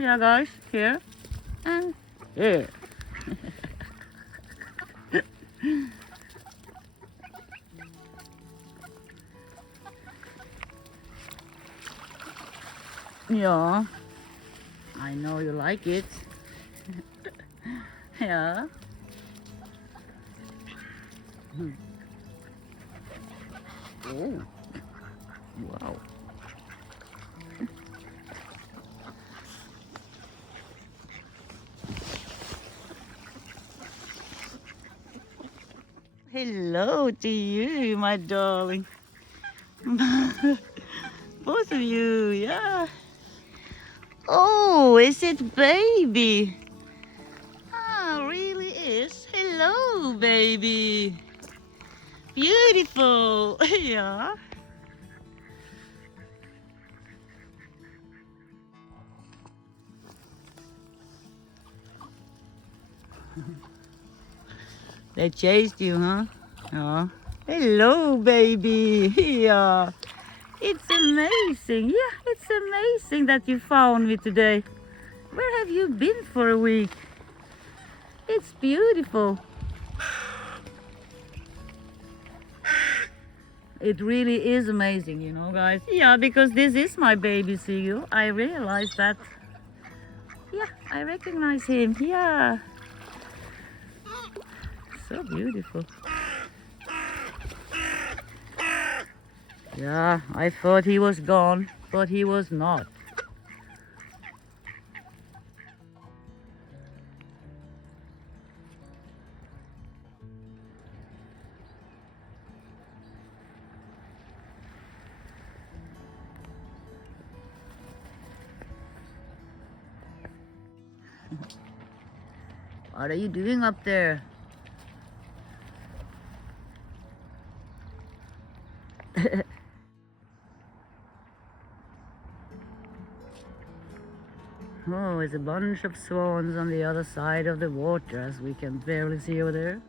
Yeah, guys, here and here. Yeah, I know you like it. Yeah. Oh, wow. Hello to you, my darling. Both of you, yeah. Oh, is it baby? Ah, really is. Hello, baby. Beautiful. Yeah. They chased you, huh? Yeah. Hello, baby. Yeah. It's amazing. Yeah, it's amazing that you found me today. Where have you been for a week? It's beautiful. It really is amazing, you know, guys. Yeah, because this is my baby seagull. I realized that. Yeah, I recognize him. Yeah. So beautiful. Yeah, I thought he was gone, but he was not. What are you doing up there? Oh, it's a bunch of swans on the other side of the water, as we can barely see over there.